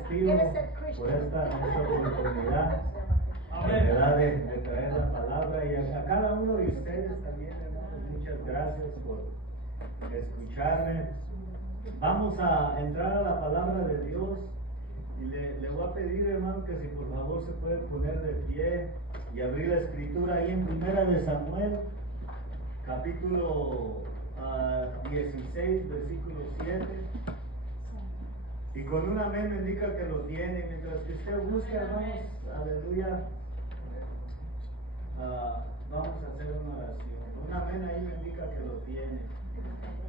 testigo por esta oportunidad ¿verdad? De traer la palabra, y a cada uno de ustedes también, hermanos, muchas gracias por escucharme. Vamos a entrar a la palabra de Dios y le voy a pedir, hermano, que si por favor se puede poner de pie y abrir la escritura ahí en Primera de Samuel, capítulo 16, versículo 7. Y con un amén me indica que lo tiene. Mientras que usted busque, hermanos, aleluya, vamos a hacer una oración. Un amén ahí me indica que lo tiene.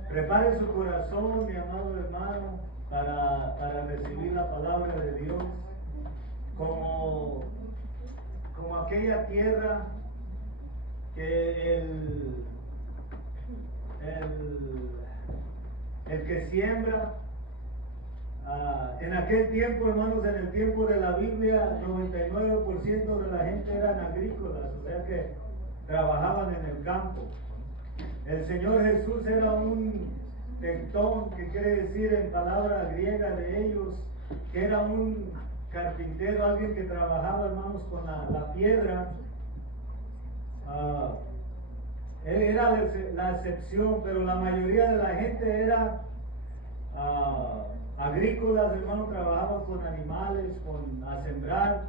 Prepare su corazón, mi amado hermano, para recibir la palabra de Dios. Como aquella tierra que el que siembra, en aquel tiempo, hermanos, en el tiempo de la Biblia, 99% de la gente eran agrícolas, o sea que trabajaban en el campo. El Señor Jesús era un tectón, que quiere decir en palabra griega de ellos, que era un carpintero, alguien que trabajaba, hermanos, con la piedra. Él era la excepción, pero la mayoría de la gente era agrícolas, hermanos, trabajaban con animales, a sembrar,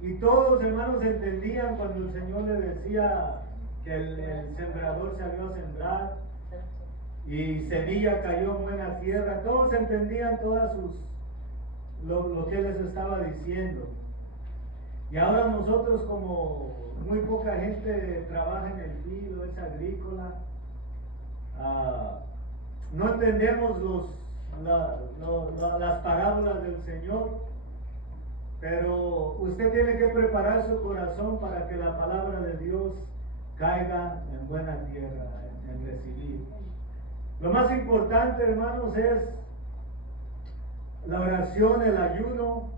y todos, hermanos, entendían cuando el Señor le decía que el sembrador salió a sembrar y semilla cayó en buena tierra. Todos entendían lo que Él les estaba diciendo. Y ahora nosotros, como muy poca gente trabaja en el filo, es agrícola, no entendemos las parábolas del Señor, pero usted tiene que preparar su corazón para que la palabra de Dios caiga en buena tierra, en recibir. Lo más importante, hermanos, es la oración, el ayuno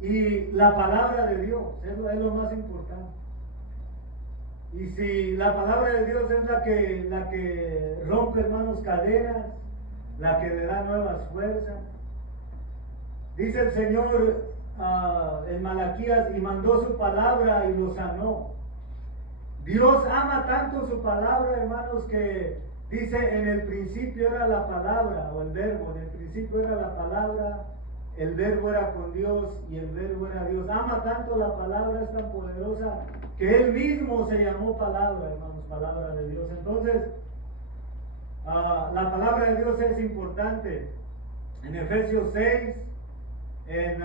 y la palabra de Dios. Es lo más importante. Y si la palabra de Dios es la que rompe, hermanos, cadenas, la que le da nuevas fuerzas. Dice el Señor en Malaquías, y mandó su palabra y lo sanó. Dios ama tanto su palabra, hermanos, que dice: en el principio era la palabra, o el verbo, en el principio era la palabra, el verbo era con Dios y el verbo era Dios. Ama tanto la palabra, es tan poderosa, que Él mismo se llamó palabra, hermanos, palabra de Dios. Entonces, la palabra de Dios es importante. En Efesios 6, en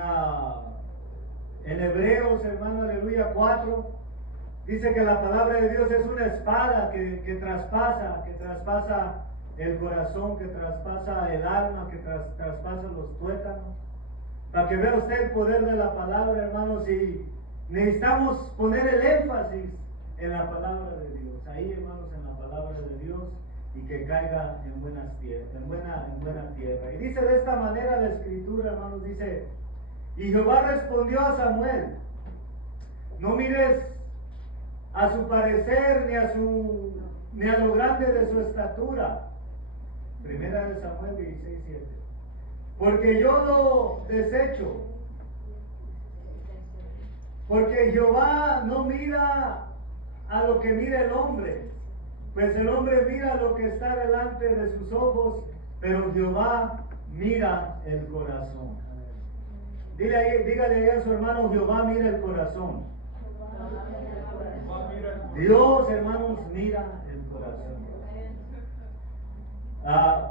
Hebreos, hermano, aleluya, 4, dice que la palabra de Dios es una espada que traspasa el corazón, que traspasa el alma, que traspasa los tuétanos. Para que vea usted el poder de la palabra, hermanos, y necesitamos poner el énfasis en la palabra de Dios. Ahí, hermanos, en la palabra de Dios, y que caiga en buena tierra. Y dice de esta manera la Escritura, hermanos, dice: y Jehová respondió a Samuel: no mires a su parecer ni a lo grande de su estatura. Primera de Samuel 16:7. Porque yo lo desecho. Porque Jehová no mira a lo que mira el hombre, pues el hombre mira lo que está delante de sus ojos, pero Jehová mira el corazón. Dígale ahí a su hermano: Jehová mira el corazón. Dios, hermanos, mira el corazón.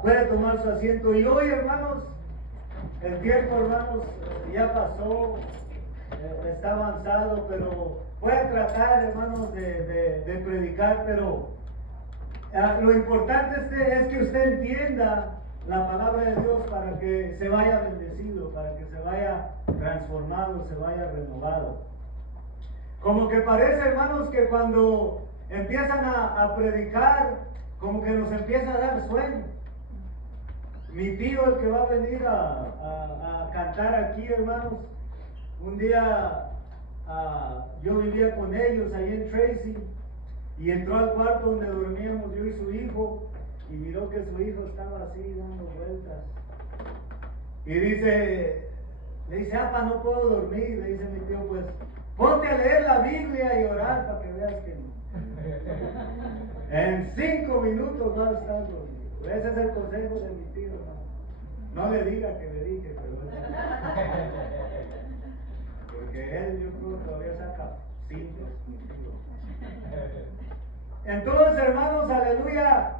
Puede tomar su asiento. Y hoy, hermanos, el tiempo, hermanos, ya pasó, está avanzado, pero voy a tratar, hermanos, de predicar, pero lo importante es que usted entienda la palabra de Dios para que se vaya bendecido, para que se vaya transformado, se vaya renovado. Como que parece, hermanos, que cuando empiezan a predicar, como que nos empieza a dar sueño. Mi tío, el que va a venir a cantar aquí, hermanos, un día yo vivía con ellos ahí en Tracy, y entró al cuarto donde dormíamos yo y su hijo, y miró que su hijo estaba así dando vueltas. Y dice: Le dice, apa, no puedo dormir. Le dice mi tío, pues ponte a leer la Biblia y orar para que veas que en 5 minutos vas a estar dormido. Ese es el consejo de mi tío. No le diga que le dije, pero porque él, yo creo, todavía saca cintas. Entonces, hermanos, aleluya,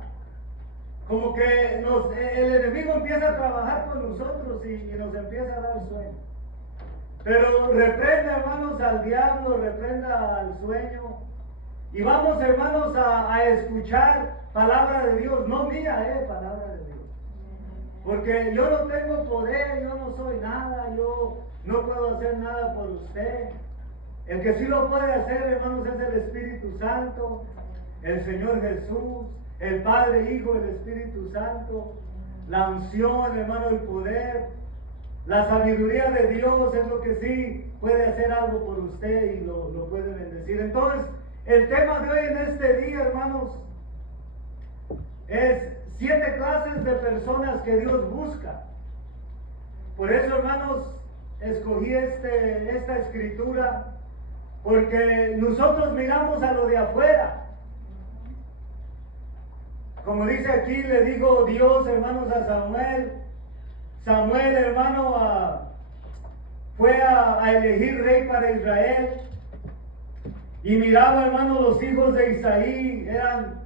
como que el enemigo empieza a trabajar con nosotros y nos empieza a dar sueño. Pero reprenda, hermanos, al diablo, reprenda al sueño. Y vamos, hermanos, a escuchar palabra de Dios, no mía, palabra de Dios. Porque yo no tengo poder, yo no soy nada, yo no puedo hacer nada por usted. El que sí lo puede hacer, hermanos, es el Espíritu Santo, el Señor Jesús, el Padre, Hijo, el Espíritu Santo, la unción, hermano, el poder, la sabiduría de Dios es lo que sí puede hacer algo por usted y lo puede bendecir. Entonces, el tema de hoy en este día, hermanos, es 7 clases de personas que Dios busca. Por eso, hermanos, escogí esta escritura, porque nosotros miramos a lo de afuera. Como dice aquí, le digo Dios, hermanos, a Samuel. Samuel, hermano, fue a elegir rey para Israel. Y miraba, hermano, los hijos de Isaí, eran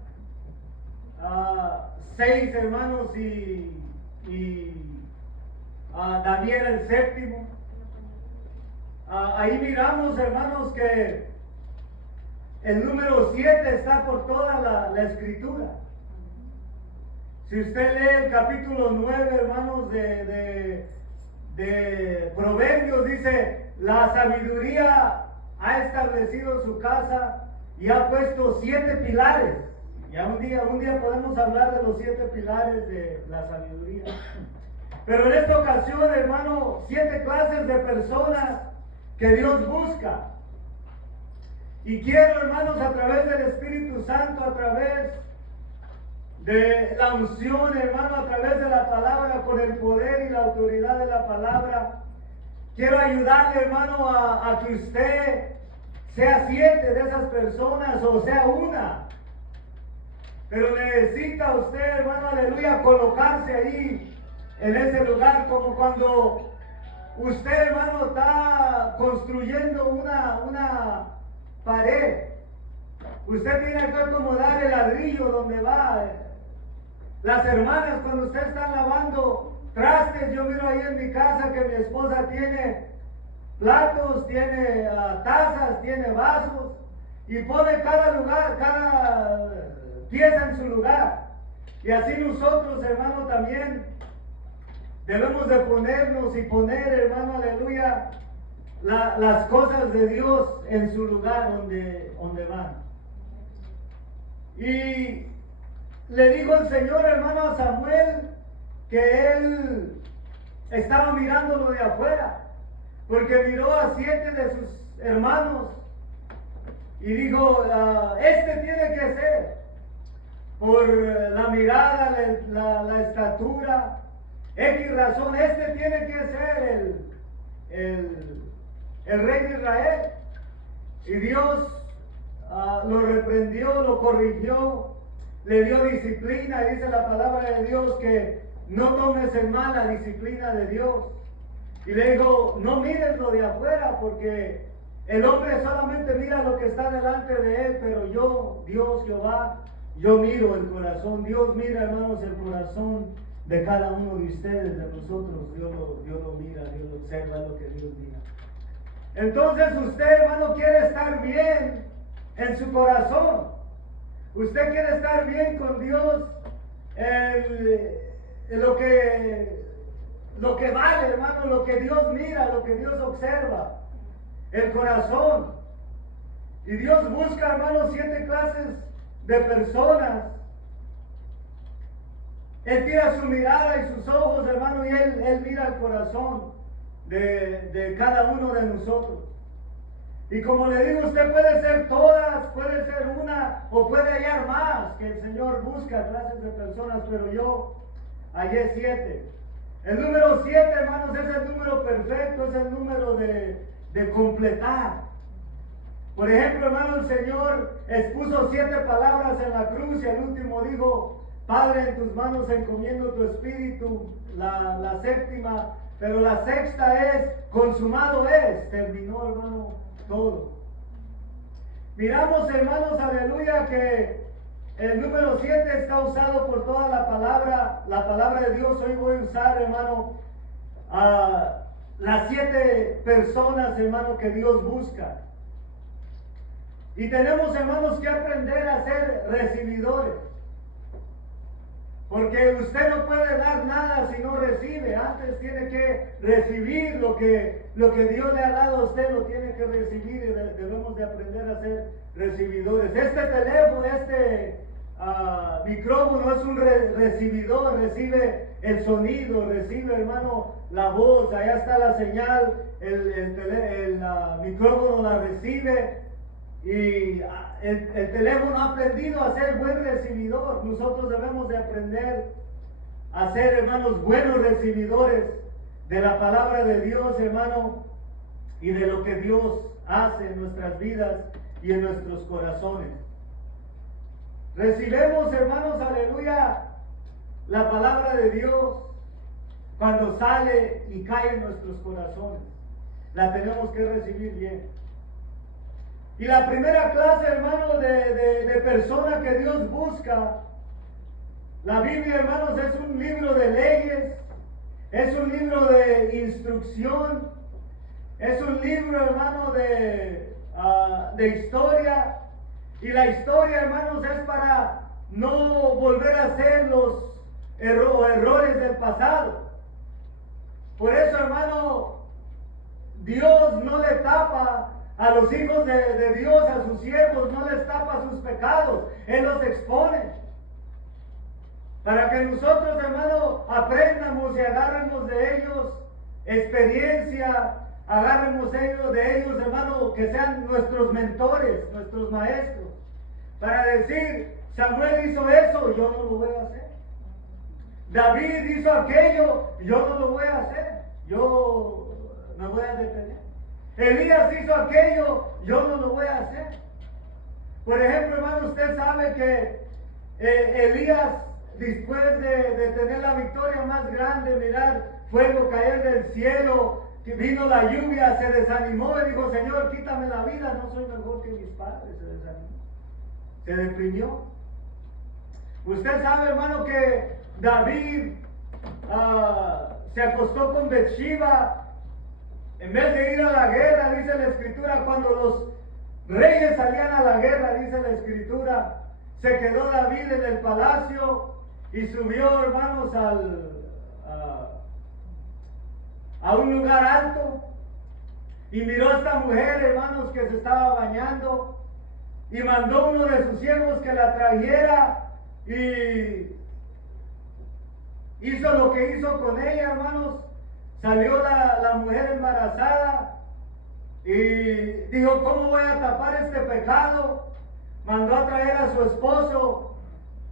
6 hermanos y David era el 7º. Ahí miramos, hermanos, que el número 7 está por toda la escritura. Si usted lee el capítulo 9, hermanos, de Proverbios, dice, la sabiduría ha establecido su casa y ha puesto 7 pilares. Ya un día podemos hablar de los 7 pilares de la sabiduría. Pero en esta ocasión, hermano, 7 clases de personas que Dios busca. Y quiero, hermanos, a través del Espíritu Santo, a través de la unción, hermano, a través de la palabra, con el poder y la autoridad de la palabra, quiero ayudarle, hermano, a que usted sea 7 de esas personas o sea una. Pero necesita usted, hermano, aleluya, colocarse ahí en ese lugar, como cuando usted, hermano, está construyendo una pared. Usted tiene que acomodar el ladrillo donde va. Las hermanas, cuando usted está lavando trastes, yo miro ahí en mi casa que mi esposa tiene platos, tiene tazas, tiene vasos, y pone cada pieza en su lugar. Y así nosotros, hermano, también debemos de ponernos y poner, hermano, aleluya, las cosas de Dios en su lugar donde van. Y le dijo el Señor, hermano, a Samuel que él estaba mirando lo de afuera, porque miró a 7 de sus hermanos y dijo, este tiene que ser, por la mirada, la estatura, X razón, este tiene que ser el rey de Israel. Y Dios lo reprendió, lo corrigió, le dio disciplina. Y dice la palabra de Dios que no tomes en mal la disciplina de Dios. Y le dijo, no mires lo de afuera, porque el hombre solamente mira lo que está delante de él, pero yo, Dios, Jehová, yo miro el corazón. Dios mira, hermanos, el corazón de cada uno de ustedes, de nosotros. Dios lo mira, Dios lo observa, es lo que Dios mira. Entonces usted, hermano, quiere estar bien en su corazón. Usted quiere estar bien con Dios, lo que vale, hermano, lo que Dios mira, lo que Dios observa, el corazón. Y Dios busca, hermano, 7 clases de personas. Él tira su mirada y sus ojos, hermano, y Él mira el corazón de cada uno de nosotros. Y como le digo, usted puede ser todas, puede ser una, o puede hallar más, que el Señor busca clases de personas, pero yo hallé 7. El número 7, hermanos, es el número perfecto, es el número de completar. Por ejemplo, hermano, el Señor expuso 7 palabras en la cruz y al último dijo: Padre, en tus manos encomiendo tu espíritu. La séptima, pero la sexta es: consumado es. Terminó, hermano, todo. Miramos, hermanos, aleluya, que el número 7 está usado por toda la palabra de Dios. Hoy voy a usar, hermano, las 7 personas, hermano, que Dios busca. Y tenemos, hermanos, que aprender a ser recibidores. Porque usted no puede dar nada si no recibe. Antes tiene que recibir lo que Dios le ha dado a usted, lo tiene que recibir, y debemos de aprender a ser recibidores. Este teléfono, micrófono es un recibidor, recibe el sonido, recibe, hermano, la voz. Allá está la señal, el micrófono la recibe. Y el teléfono ha aprendido a ser buen recibidor. Nosotros debemos de aprender a ser, hermanos, buenos recibidores de la palabra de Dios, hermano, y de lo que Dios hace en nuestras vidas y en nuestros corazones. Recibimos, hermanos, aleluya, la palabra de Dios cuando sale y cae en nuestros corazones. La tenemos que recibir bien. Y la primera clase, hermano, de persona que Dios busca, la Biblia, hermanos, es un libro de leyes, es un libro de instrucción, es un libro, hermano, de historia. Y la historia, hermanos, es para no volver a hacer los errores del pasado. Por eso, hermano, Dios no le tapa a los hijos de Dios, a sus siervos, no les tapa sus pecados, Él los expone. Para que nosotros, hermano, aprendamos y agarremos de ellos experiencia, agarremos de ellos, hermano, que sean nuestros mentores, nuestros maestros. Para decir: Samuel hizo eso, yo no lo voy a hacer. David hizo aquello, yo no lo voy a hacer. Yo me voy a detener. Elías hizo aquello, yo no lo voy a hacer. Por ejemplo, hermano, usted sabe que Elías, después de tener la victoria más grande, mirar fuego caer del cielo, que vino la lluvia, se desanimó y dijo: Señor, quítame la vida, no soy mejor que mis padres. Se desanimó, se deprimió. Usted sabe, hermano, que David se acostó con Betshiba. En vez de ir a la guerra, dice la Escritura, cuando los reyes salían a la guerra, dice la Escritura, se quedó David en el palacio y subió, hermanos, a un lugar alto y miró a esta mujer, hermanos, que se estaba bañando, y mandó uno de sus siervos que la trajera y hizo lo que hizo con ella, hermanos. Salió la mujer embarazada y dijo: ¿cómo voy a tapar este pecado? Mandó a traer a su esposo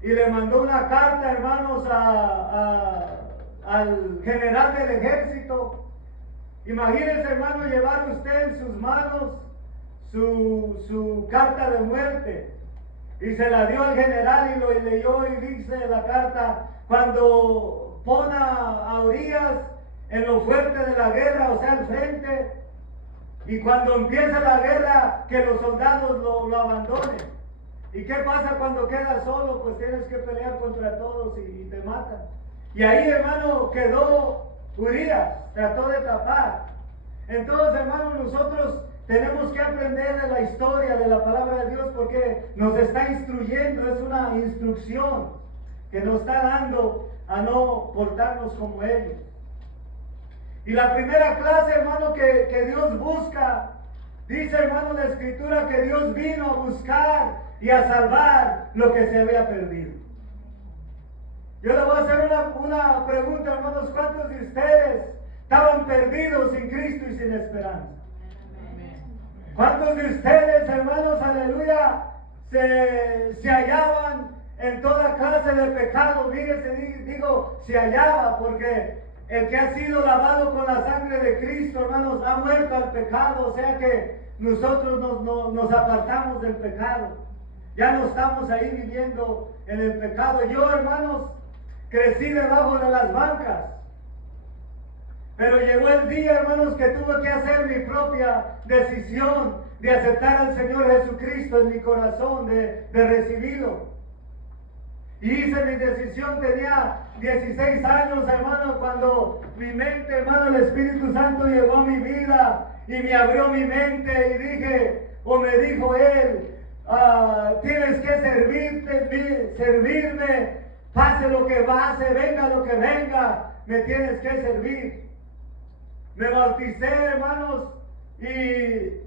y le mandó una carta, hermanos, al general del ejército. Imagínense, hermano, llevar usted en sus manos su carta de muerte. Y se la dio al general y lo leyó, y dice la carta: cuando pone a Urias en lo fuerte de la guerra, o sea, al frente, y cuando empieza la guerra, que los soldados lo abandonen. ¿Y qué pasa cuando quedas solo? Pues tienes que pelear contra todos y te matan. Y ahí, hermano, quedó Urias, trató de tapar. Entonces, hermano, nosotros tenemos que aprender de la historia, de la palabra de Dios, porque nos está instruyendo, es una instrucción que nos está dando a no portarnos como ellos. Y la primera clase, hermano, que Dios busca, dice, hermano, la Escritura, que Dios vino a buscar y a salvar lo que se había perdido. Yo le voy a hacer una pregunta, hermanos: ¿cuántos de ustedes estaban perdidos sin Cristo y sin esperanza? ¿Cuántos de ustedes, hermanos, aleluya, se hallaban en toda clase de pecado? Fíjese, digo, se hallaba, porque el que ha sido lavado con la sangre de Cristo Jesucristo, hermanos, ha muerto al pecado, o sea que nosotros nos apartamos del pecado. Ya no estamos ahí viviendo en el pecado. Yo, hermanos, crecí debajo de las bancas. Pero llegó el día, hermanos, que tuve que hacer mi propia decisión de aceptar al Señor Jesucristo en mi corazón, de recibirlo. Y hice mi decisión, tenía 16 años, hermano, cuando mi mente, hermano, el Espíritu Santo llegó a mi vida y me abrió mi mente y dije, o me dijo Él, tienes que servirme, pase lo que pase, venga lo que venga, me tienes que servir. Me bauticé, hermanos, y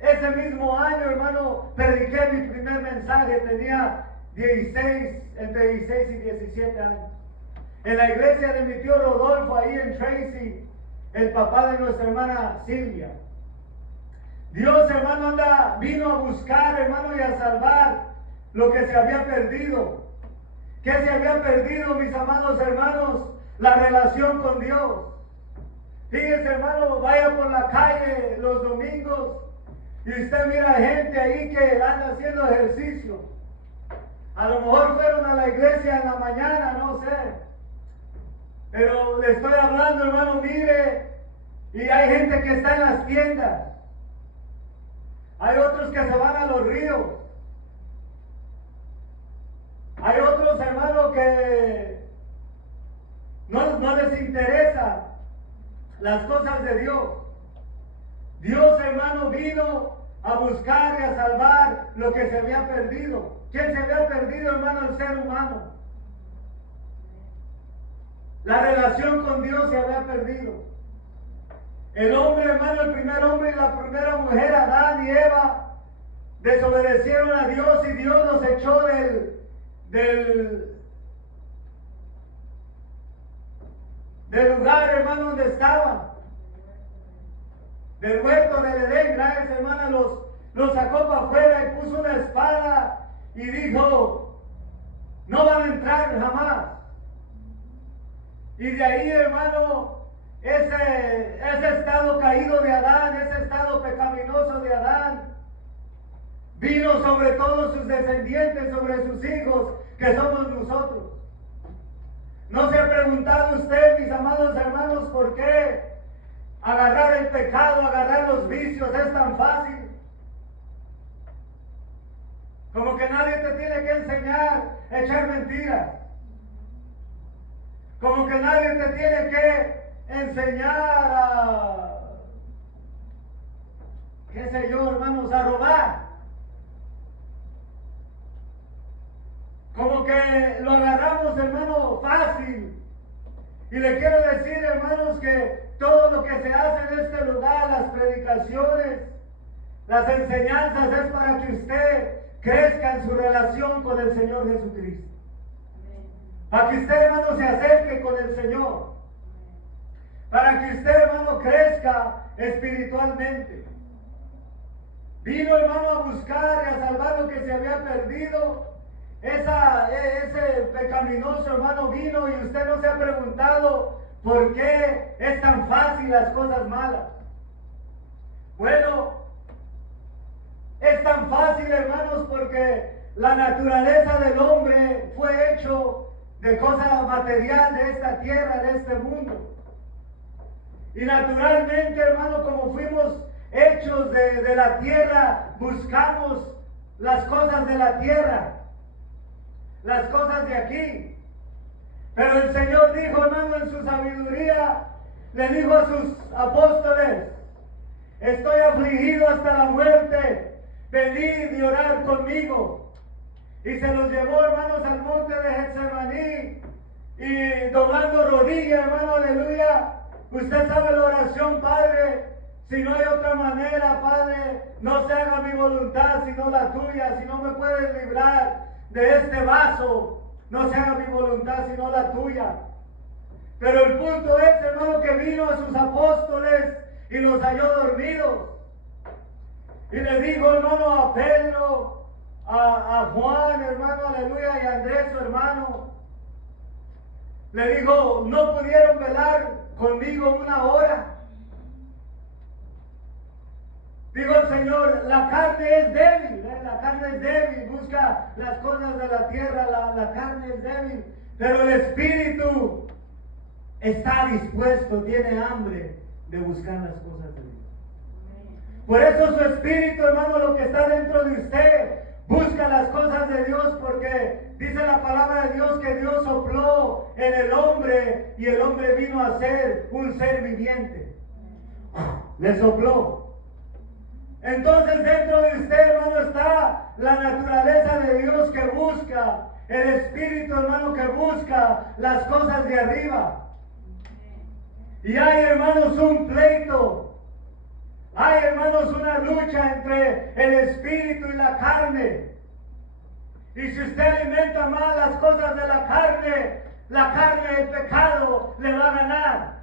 ese mismo año, hermano, prediqué mi primer mensaje, tenía entre 16 y 17 años. En la iglesia de mi tío Rodolfo, ahí en Tracy, el papá de nuestra hermana Silvia. Dios, hermano, vino a buscar, hermano, y a salvar lo que se había perdido. ¿Qué se había perdido, mis amados hermanos? La relación con Dios. Fíjese, hermano, vaya por la calle los domingos y usted mira gente ahí que anda haciendo ejercicio. A lo mejor fueron a la iglesia en la mañana, no sé. Pero le estoy hablando, hermano, mire, y hay gente que está en las tiendas. Hay otros que se van a los ríos. Hay otros, hermano, que no les interesa las cosas de Dios. Dios, hermano, vino a buscar y a salvar lo que se había perdido. ¿Quién se había perdido, hermano? El ser humano. La relación con Dios se había perdido. El hombre, hermano, el primer hombre y la primera mujer, Adán y Eva, desobedecieron a Dios y Dios los echó del lugar, hermano, donde estaban. Del huerto del Edén, gracias, hermana, los sacó para afuera y puso una espada y dijo, no van a entrar jamás. Y de ahí, hermano, ese estado caído de Adán, ese estado pecaminoso de Adán, vino sobre todos sus descendientes, sobre sus hijos, que somos nosotros. ¿No se ha preguntado usted, mis amados hermanos, por qué agarrar el pecado, agarrar los vicios es tan fácil? Como que nadie te tiene que enseñar a echar mentiras. Como que nadie te tiene que enseñar qué sé yo, hermanos, a robar. Como que lo agarramos, hermano, fácil. Y le quiero decir, hermanos, que todo lo que se hace en este lugar, las predicaciones, las enseñanzas, es para que usted crezca en su relación con el Señor Jesucristo. Para que usted, hermano, se acerque con el Señor. Para que usted, hermano, crezca espiritualmente. Vino, hermano, a buscar y a salvar lo que se había perdido. Ese pecaminoso, hermano, vino y usted no se ha preguntado por qué es tan fácil las cosas malas. Bueno, es tan fácil, hermanos, porque la naturaleza del hombre fue hecho de cosa material de esta tierra, de este mundo. Y naturalmente, hermano, como fuimos hechos de la tierra, buscamos las cosas de la tierra, las cosas de aquí. Pero el Señor dijo, hermano, en su sabiduría, le dijo a sus apóstoles, estoy afligido hasta la muerte, venid y orad conmigo. Y se los llevó, hermanos, al monte de Getsemaní, y doblando rodillas, hermano, aleluya. Usted sabe la oración, Padre, si no hay otra manera, Padre, no se haga mi voluntad, sino la tuya. Si no me puedes librar de este vaso, no se haga mi voluntad, sino la tuya. Pero el punto es, hermano, que vino a sus apóstoles y los halló dormidos. Y le dijo, hermano, a Pedro, a Juan, hermano, aleluya, y a Andrés, su hermano. Le dijo, no pudieron velar conmigo una hora. el Señor, la carne es débil, la carne es débil, busca las cosas de la tierra, la carne es débil, pero el espíritu está dispuesto, tiene hambre de buscar las cosas de Dios. Por eso su espíritu, hermano, lo que está dentro de usted, busca las cosas de Dios, porque dice la palabra de Dios que Dios sopló en el hombre y el hombre vino a ser un ser viviente. Le sopló. Entonces dentro de usted, hermano, está la naturaleza de Dios que busca, el espíritu, hermano, que busca las cosas de arriba. Y hay, hermanos, un pleito. Hay, hermanos, una lucha entre el espíritu y la carne. Y si usted alimenta más las cosas de la carne, el pecado le va a ganar.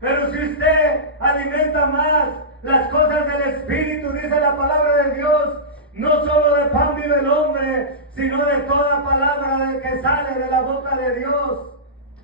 Pero si usted alimenta más las cosas del espíritu, dice la palabra de Dios, no solo de pan vive el hombre, sino de toda palabra que sale de la boca de Dios.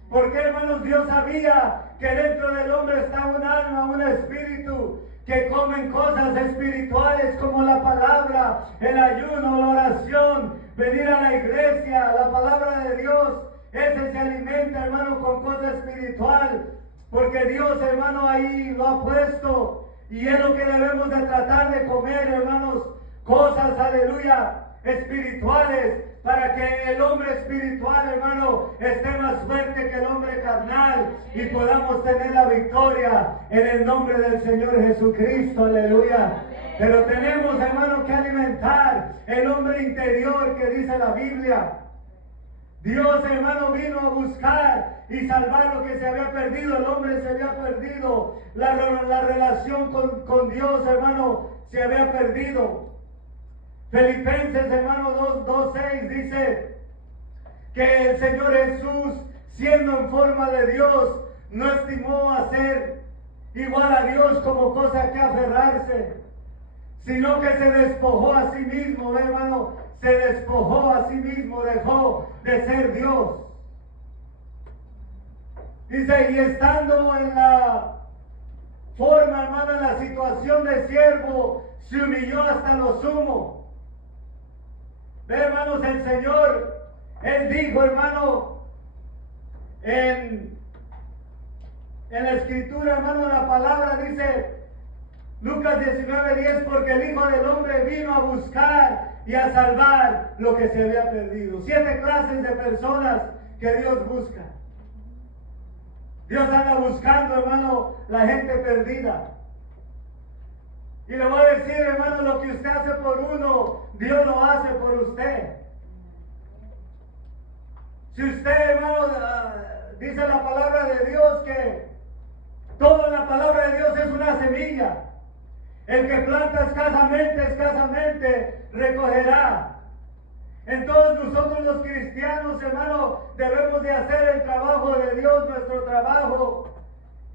Porque, hermanos, Dios sabía que dentro del hombre está un alma, un espíritu, que comen cosas espirituales como la palabra, el ayuno, la oración, venir a la iglesia, la palabra de Dios. Ese se alimenta, hermano, con cosa espiritual, porque Dios, hermano, ahí lo ha puesto, y es lo que debemos de tratar de comer, hermanos, cosas, aleluya, espirituales, para que el hombre espiritual, hermano, esté más fuerte que el hombre carnal y podamos tener la victoria en el nombre del Señor Jesucristo, aleluya. Pero tenemos, hermano, que alimentar el hombre interior que dice la Biblia. Dios, hermano, vino a buscar y salvar lo que se había perdido. El hombre se había perdido. La relación con Dios, hermano, se había perdido. Filipenses, hermano, 2:6 dice que el Señor Jesús, siendo en forma de Dios, no estimó a ser igual a Dios como cosa que aferrarse, sino que se despojó a sí mismo, hermano, se despojó a sí mismo, dejó de ser Dios. Dice, y estando en la forma, hermano, en la situación de siervo, se humilló hasta lo sumo. Ve, hermanos, el Señor, Él dijo, hermano, en la escritura, hermano, en la palabra dice, Lucas 19:10, porque el Hijo del Hombre vino a buscar y a salvar lo que se había perdido. 7 clases de personas que Dios busca. Dios anda buscando, hermano, la gente perdida. Y le voy a decir, hermano, lo que usted hace por uno, Dios lo hace por usted. Si usted, hermano, dice la palabra de Dios que toda la palabra de Dios es una semilla. El que planta escasamente recogerá. Entonces nosotros los cristianos, hermano, debemos de hacer el trabajo de Dios, nuestro trabajo.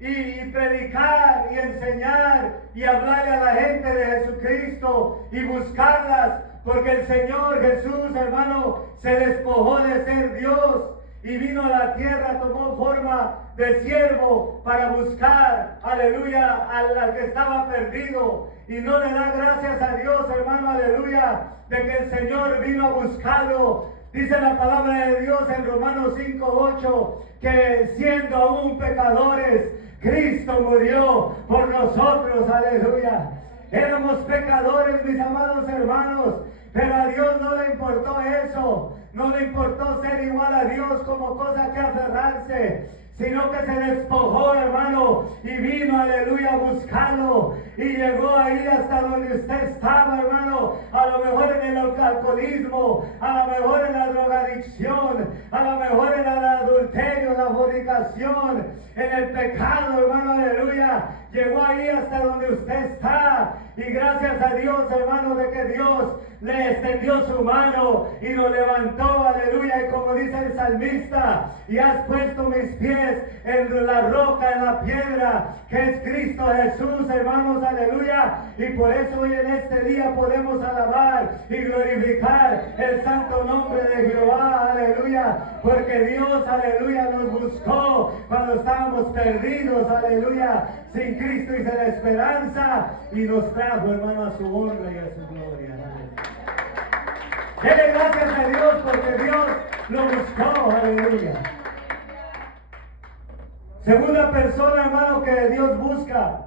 Y predicar y enseñar y hablarle a la gente de Jesucristo y buscarlas, porque el Señor Jesús, hermano, se despojó de ser Dios y vino a la tierra, tomó forma de siervo para buscar, aleluya, al que estaba perdido. Y no le da gracias a Dios, hermano, aleluya, de que el Señor vino a buscarlo. Dice la palabra de Dios en Romanos 5:8, que siendo aún pecadores, Cristo murió por nosotros, aleluya. Éramos pecadores, mis amados hermanos, pero a Dios no le importó eso. No le importó ser igual a Dios como cosa que aferrarse, sino que se despojó, hermano, y vino, aleluya, a buscarlo. Y llegó ahí hasta donde usted estaba, hermano, a lo mejor en el alcoholismo, a lo mejor en la drogadicción, a lo mejor en el adulterio, la fornicación, en el pecado, hermano, aleluya. Llegó ahí hasta donde usted está. Y gracias a Dios, hermano, de que Dios le extendió su mano y lo levantó, aleluya. Y como dice el salmista, y has puesto mis pies en la roca, en la piedra, que es Cristo Jesús, hermanos, aleluya. Y por eso hoy en este día podemos alabar y glorificar el santo nombre de Jehová, aleluya. Porque Dios, aleluya, nos buscó cuando estábamos perdidos, aleluya, sin Cristo y la esperanza y nos trajo, hermano, a su honra y a su gloria. Dele gracias a Dios porque Dios lo buscó, aleluya. Segunda persona, hermano, que Dios busca.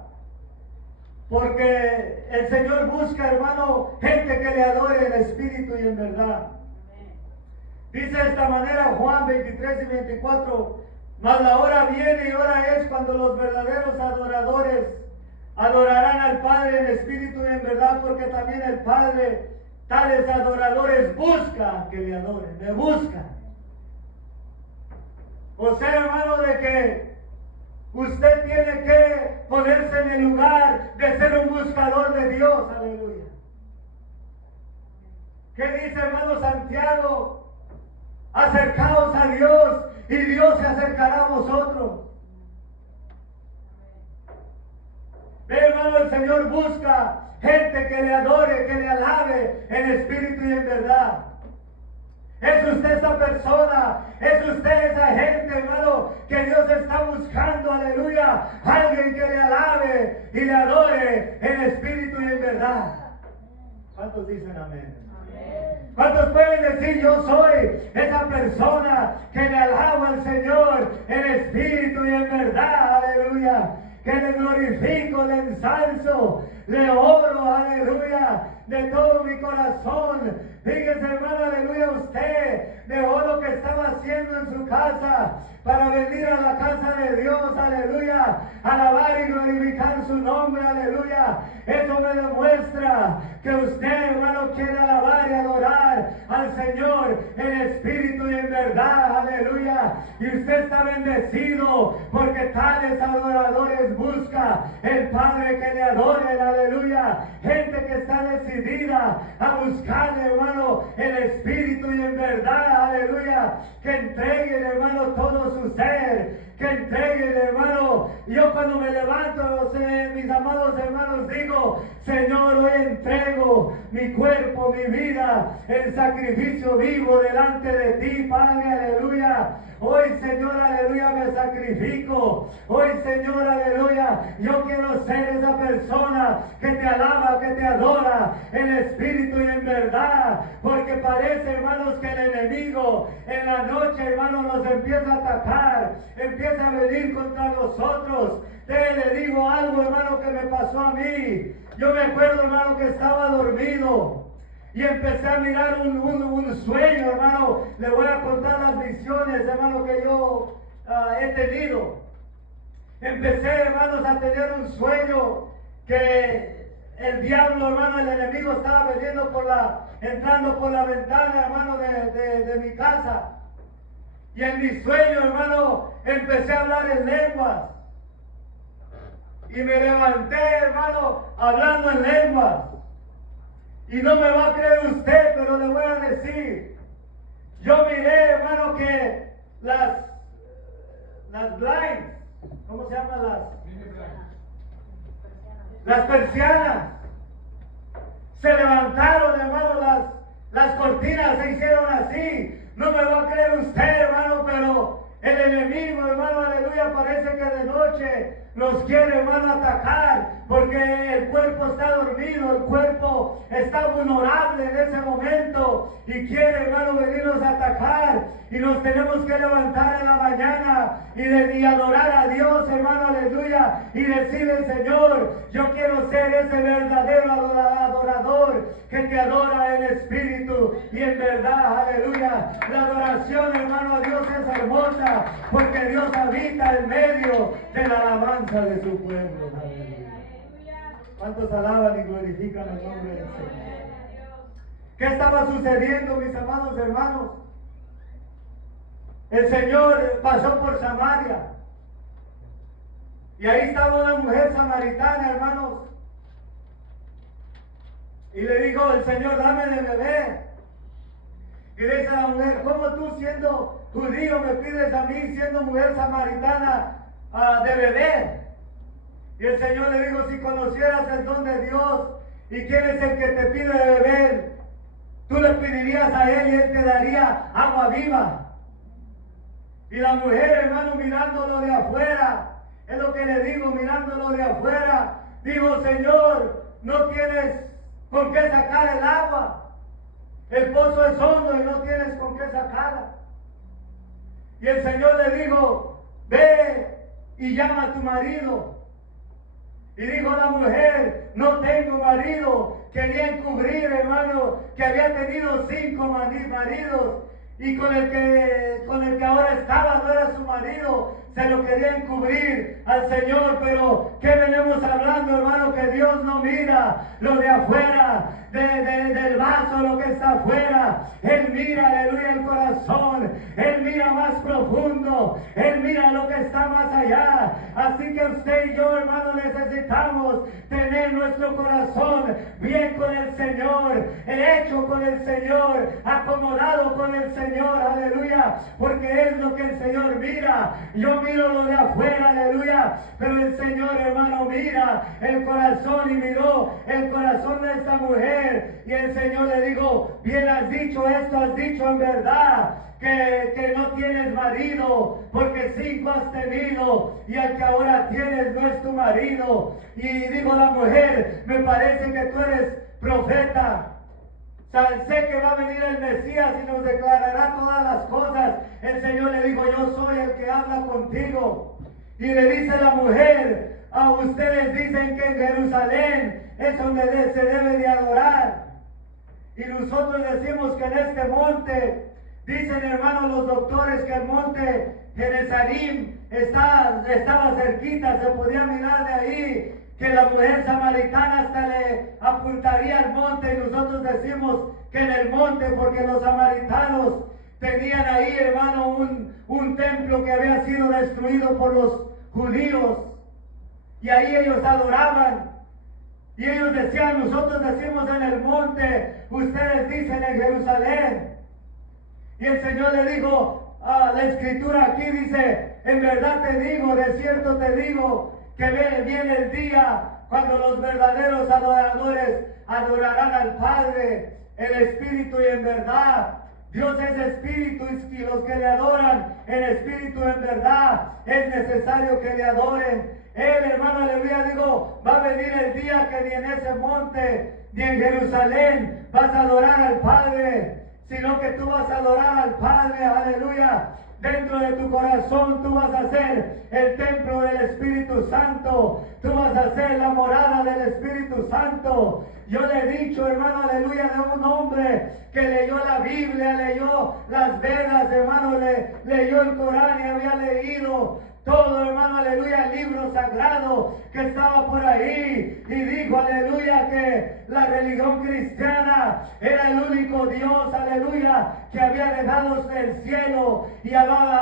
Porque el Señor busca, hermano, gente que le adore en espíritu y en verdad. Dice de esta manera Juan 23 y 24, mas la hora viene y hora es cuando los verdaderos adoradores adorarán al Padre en espíritu y en verdad, porque también el Padre tales adoradores busca que le adoren, le buscan. O sea, hermano, de que usted tiene que ponerse en el lugar de ser un buscador de Dios, aleluya. ¿Qué dice, hermano Santiago? Acercaos a Dios y Dios se acercará a vosotros. Ve, hermano, el Señor busca gente que le adore, que le alabe en espíritu y en verdad. Es usted esa persona, es usted esa gente, hermano, que Dios está buscando, aleluya. Alguien que le alabe y le adore en espíritu y en verdad. ¿Cuántos dicen amén? ¿Cuántos pueden decir yo soy esa persona que le alaba al Señor en espíritu y en verdad? Aleluya. Que le glorifico, le ensalzo, le oro, aleluya, de todo mi corazón. Fíjese, hermano, aleluya, usted dejó lo que estaba haciendo en su casa para venir a la casa de Dios, aleluya, alabar y glorificar su nombre, aleluya. Eso me demuestra que usted, hermano, quiere alabar y adorar al Señor en espíritu y en verdad, aleluya. Y usted está bendecido porque tales adoradores busca el Padre que le adoren, aleluya. Gente que está decidida a buscarle, hermano, en espíritu y en verdad, aleluya. Que entreguen, hermano, todo su ser, que entreguen, hermano. Yo cuando me levanto, mis amados hermanos, digo, Señor, hoy entrego mi cuerpo, mi vida, en sacrificio vivo delante de ti, Padre, aleluya. Hoy, Señor, aleluya, me sacrifico. Hoy, Señor, aleluya, yo quiero ser esa persona que te alaba, que te adora en espíritu y en verdad. Porque parece, hermanos, que el enemigo en la noche, hermanos, nos empieza a atacar, empieza a venir contra nosotros. Le digo algo, hermano, que me pasó a mí. Yo me acuerdo, hermano, que estaba dormido. Y empecé a mirar un sueño, hermano. Le voy a contar las visiones, hermano, que yo he tenido. Empecé, hermanos, a tener un sueño que el diablo, hermano, el enemigo estaba entrando por la ventana, hermano, de mi casa. Y en mi sueño, hermano, empecé a hablar en lenguas. Y me levanté, hermano, hablando en lenguas. Y no me va a creer usted, pero le voy a decir. Yo miré, hermano, que las blinds, ¿cómo se llaman las persianas? Se levantaron, hermano, las cortinas se hicieron así. No me va a creer usted, hermano, pero el enemigo, hermano, aleluya, parece que de noche nos quiere, hermano, atacar, porque el cuerpo está dormido, el cuerpo está vulnerable en ese momento y quiere, hermano, venirnos a atacar. Y nos tenemos que levantar en la mañana y adorar a Dios, hermano, aleluya, y decirle, Señor, yo quiero ser ese verdadero adorador que te adora en espíritu y en verdad, aleluya. La adoración, hermano, a Dios es hermosa, porque Dios habita en medio de la alabanza de su pueblo, aleluya. ¿Cuántos alaban y glorifican el nombre del Señor? ¿Qué estaba sucediendo, mis amados hermanos? El Señor pasó por Samaria. Y ahí estaba una mujer samaritana, hermanos. Y le dijo el Señor, dame de beber. Y le dice a la mujer, ¿cómo tú siendo judío me pides a mí, siendo mujer samaritana, de beber? Y el Señor le dijo, si conocieras el don de Dios y quién es el que te pide de beber, tú le pedirías a Él y Él te daría agua viva. Y la mujer, hermano, mirándolo de afuera, Es lo que le digo mirándolo de afuera. Digo, Señor, no tienes con qué sacar el agua. El pozo es hondo y no tienes con qué sacarla. Y el Señor le dijo, ve y llama a tu marido. Y dijo la mujer, no tengo marido. Quería encubrir, hermano, que había tenido 5 maridos. Y con el que ahora estaba no era su marido. Se lo quería encubrir al Señor. Pero ¿qué venimos hablando, hermano? Que Dios no mira lo de afuera, del vaso, lo que está afuera. Él mira, aleluya, el corazón. Él mira más profundo. Él mira lo que está más allá. Así que usted y yo, hermano, necesitamos tener nuestro corazón bien con el Señor, hecho con el Señor, acomodado con el Señor, aleluya, porque es lo que el Señor mira. Yo miro lo de afuera, aleluya, pero el Señor, hermano, mira el corazón y miró el corazón de esta mujer. Y el Señor le dijo, bien has dicho esto, has dicho en verdad. Que no tienes marido, porque 5 has tenido, y el que ahora tienes no es tu marido. Y dijo la mujer, me parece que tú eres profeta. Sé que va a venir el Mesías y nos declarará todas las cosas. El Señor le dijo, yo soy el que habla contigo. Y le dice la mujer, a ustedes dicen que en Jerusalén es donde se debe de adorar. Y nosotros decimos que en este monte, dicen, hermanos, los doctores, que el monte Genezarim estaba cerquita, se podía mirar de ahí, que la mujer samaritana hasta le apuntaría al monte. Y nosotros decimos que en el monte, porque los samaritanos tenían ahí, hermano, un templo que había sido destruido por los judíos, y ahí ellos adoraban. Y ellos decían, nosotros decimos en el monte, ustedes dicen en Jerusalén. Y el Señor le dijo, la escritura aquí dice, en verdad te digo, de cierto te digo, que viene el día cuando los verdaderos adoradores adorarán al Padre en espíritu y en verdad. Dios es espíritu, y los que le adoran en espíritu y en verdad, es necesario que le adoren. Él, hermano, aleluya, digo, va a venir el día que ni en ese monte, ni en Jerusalén vas a adorar al Padre, sino que tú vas a adorar al Padre, aleluya. Dentro de tu corazón tú vas a ser el templo del Espíritu Santo. Tú vas a ser la morada del Espíritu Santo. Yo le he dicho, hermano, aleluya, de un hombre que leyó la Biblia, leyó las Vedas, hermano, leyó el Corán y había leído todo, hermano, aleluya, el libro sagrado que estaba por ahí. Y dijo, aleluya, que la religión cristiana era el único Dios, aleluya, que había dejado el cielo y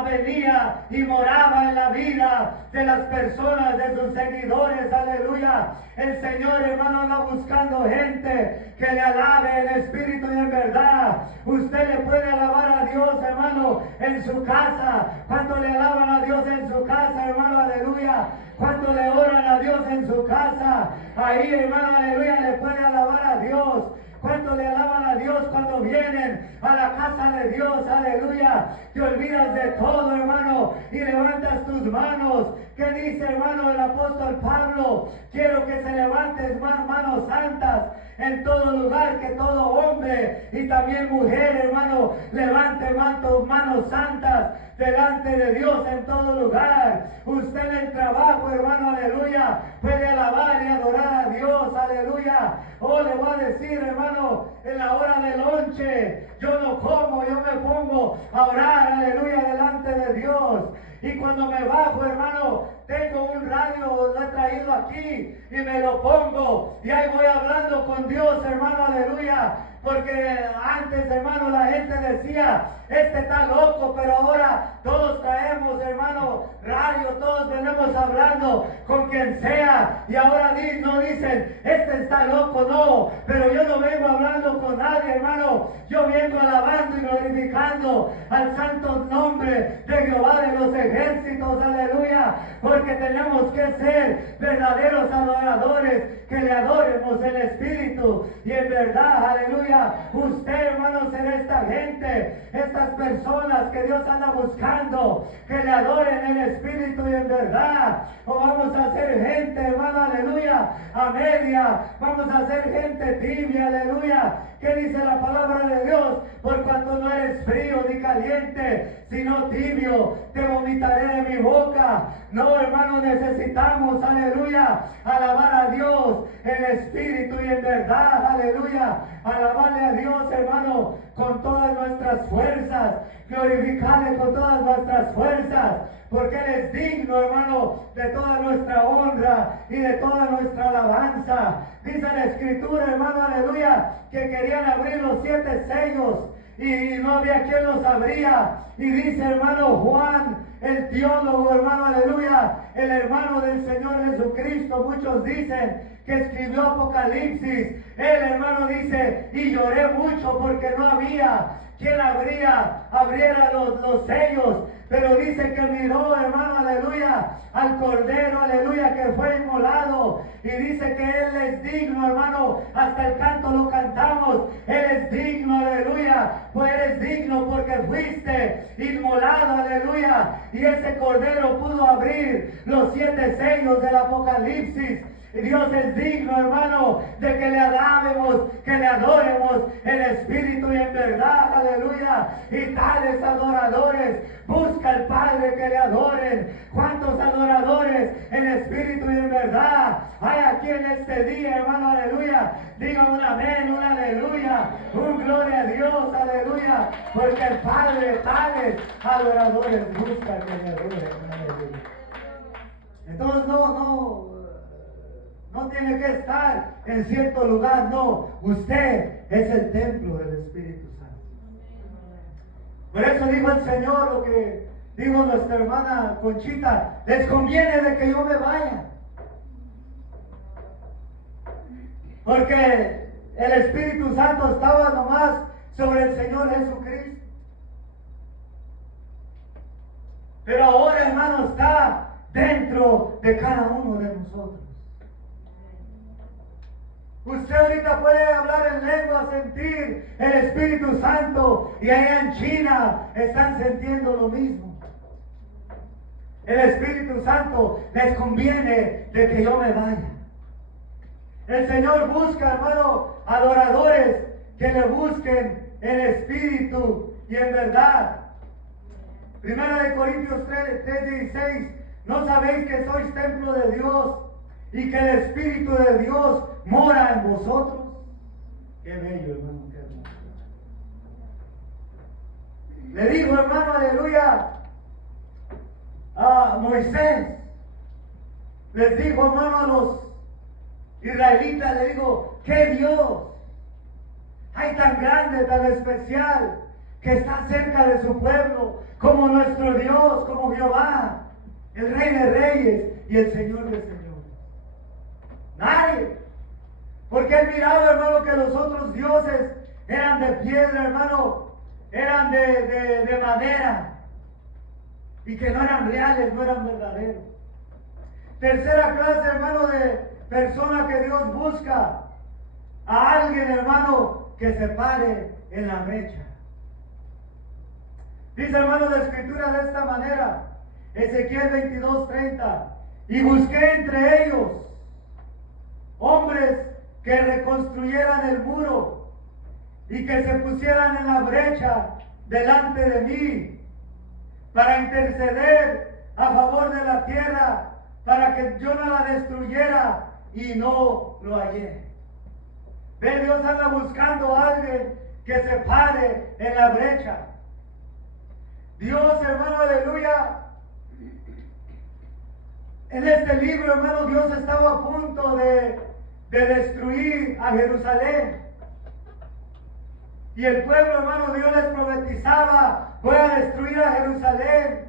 venía y moraba en la vida de las personas, de sus seguidores, aleluya. El Señor, hermano, anda buscando gente que le alabe en espíritu y en verdad. Usted le puede alabar a Dios, hermano, en su casa. ¿Cuánto le alaban a Dios en su casa, hermano? Aleluya. ¿Cuánto le oran a Dios en su casa? Ahí, hermano, aleluya, le puede alabar a Dios. ¿Cuánto le alaban a Dios cuando vienen a la casa de Dios? Aleluya. Te olvidas de todo, hermano, y levantas tus manos. ¿Qué dice, hermano, el apóstol Pablo? Quiero que se levanten manos santas en todo lugar, que todo hombre y también mujer, hermano, levante manos santas delante de Dios en todo lugar. Usted en el trabajo, hermano, aleluya, puede alabar y adorar a Dios, aleluya. Oh, le voy a decir, hermano, en la hora del lonche, yo no como, yo me pongo a orar, aleluya, delante de Dios. Y cuando me bajo, hermano, tengo un radio, lo he traído aquí y me lo pongo. Y ahí voy hablando con Dios, hermano, aleluya. Porque antes, hermano, la gente decía, este está loco, pero ahora todos traemos, hermano, radio, todos venimos hablando con quien sea. Y ahora no dicen, este está loco, no. Pero yo no vengo hablando con nadie, hermano. Yo vengo alabando y glorificando al santo nombre de Jehová de los ejércitos, aleluya. Porque tenemos que ser verdaderos adoradores, que le adoremos en espíritu y en verdad, aleluya. Usted, hermano, será esta gente estas personas que Dios anda buscando, que le adoren en espíritu y en verdad. O vamos a ser gente, hermano, aleluya, a media. Vamos a ser gente tibia, aleluya. ¿Qué dice la palabra de Dios? Por cuanto no eres frío ni caliente, sino tibio, te vomitaré de mi boca. No, hermano, necesitamos, aleluya, alabar a Dios en espíritu y en verdad, aleluya. Alabarle a Dios, hermano, con todas nuestras fuerzas, glorificarle con todas nuestras fuerzas, porque Él es digno, hermano, de toda nuestra honra y de toda nuestra alabanza. Dice la Escritura, hermano, aleluya, que querían abrir los 7 sellos y no había quien los abría. Y dice, hermano, Juan, el teólogo, hermano, aleluya, el hermano del Señor Jesucristo, muchos dicen que escribió Apocalipsis. Él, hermano, dice, y lloré mucho porque no había quien abriera los sellos. Pero dice que miró, hermano, aleluya, al Cordero, aleluya, que fue inmolado. Y dice que Él es digno, hermano, hasta el canto lo cantamos. Él es digno, aleluya, pues eres digno porque fuiste inmolado, aleluya. Y ese Cordero pudo abrir los 7 sellos del Apocalipsis. Y Dios es digno, hermano, de que le alabemos, que le adoremos en espíritu y en verdad, aleluya. Y tales adoradores busca el Padre que le adoren. ¿Cuántos adoradores en espíritu y en verdad hay aquí en este día, hermano, aleluya? Diga un amén, un aleluya, un gloria a Dios, aleluya. Porque el Padre tales adoradores busca que le adoren, aleluya. Entonces no tiene que estar en cierto lugar, no. Usted es el templo del Espíritu Santo. Por eso dijo el Señor lo que dijo nuestra hermana Conchita: les conviene de que yo me vaya. Porque el Espíritu Santo estaba nomás sobre el Señor Jesucristo. Pero ahora, hermano, está dentro de cada uno de nosotros. Usted ahorita puede hablar en lengua, sentir el Espíritu Santo, y allá en China están sintiendo lo mismo. El Espíritu Santo les conviene de que yo me vaya. El Señor busca, hermano, adoradores que le busquen en espíritu y en verdad. Primera de Corintios 3:16, ¿no sabéis que sois templo de Dios y que el Espíritu de Dios mora en vosotros? Qué bello, hermano, qué hermoso. Le dijo, hermano, aleluya, a Moisés. Les dijo, hermano, a los israelitas, le digo, ¿qué Dios hay tan grande, tan especial, que está cerca de su pueblo, como nuestro Dios, como Jehová, el Rey de Reyes y el Señor de Señores? Nadie. Porque él miraba, hermano, que los otros dioses eran de piedra, hermano, eran de madera, y que no eran reales, no eran verdaderos. Tercera clase, hermano, de persona que Dios busca: a alguien, hermano, que se pare en la brecha. Dice, hermano, la Escritura de esta manera, Ezequiel 22:30, y busqué entre ellos hombres que reconstruyeran el muro y que se pusieran en la brecha delante de mí para interceder a favor de la tierra, para que yo no la destruyera, y no lo hallé. Ve, Dios anda buscando a alguien que se pare en la brecha. Dios, hermano, aleluya, en este libro, hermano, Dios estaba a punto de destruir a Jerusalén. Y el pueblo, hermano, Dios les profetizaba: voy a destruir a Jerusalén.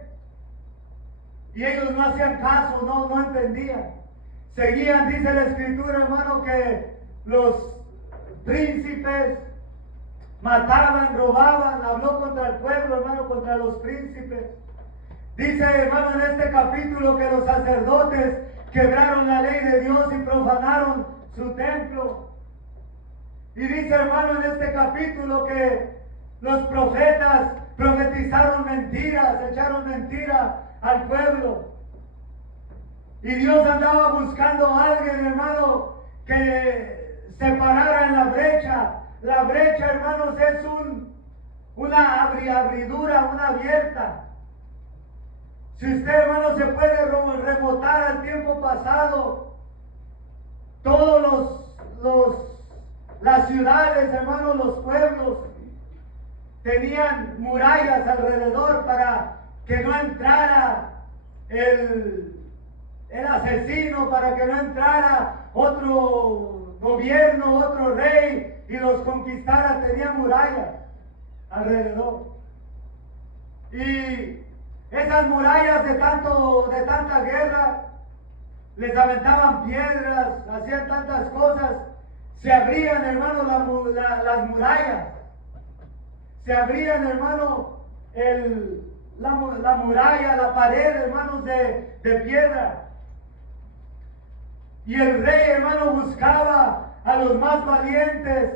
Y ellos no hacían caso, no entendían. Seguían, dice la Escritura, hermano, que los príncipes mataban, robaban. Habló contra el pueblo, hermano, contra los príncipes. Dice, hermano, en este capítulo que los sacerdotes quebraron la ley de Dios y profanaron su templo. Y dice, hermano, en este capítulo que los profetas profetizaron mentiras, echaron mentira al pueblo. Y Dios andaba buscando a alguien, hermano, que se parara en la brecha. La brecha, hermanos, es una abridura, una abierta. Si usted, hermano, se puede remontar al tiempo pasado, todos las ciudades, hermano, los pueblos, tenían murallas alrededor para que no entrara el asesino, para que no entrara otro gobierno, otro rey y los conquistara. Tenían murallas alrededor. Y esas murallas de tanta guerra, les aventaban piedras, hacían tantas cosas, se abrían, hermano, las murallas. Se abrían, hermano, la muralla, la pared, hermanos, de piedra. Y el rey, hermano, buscaba a los más valientes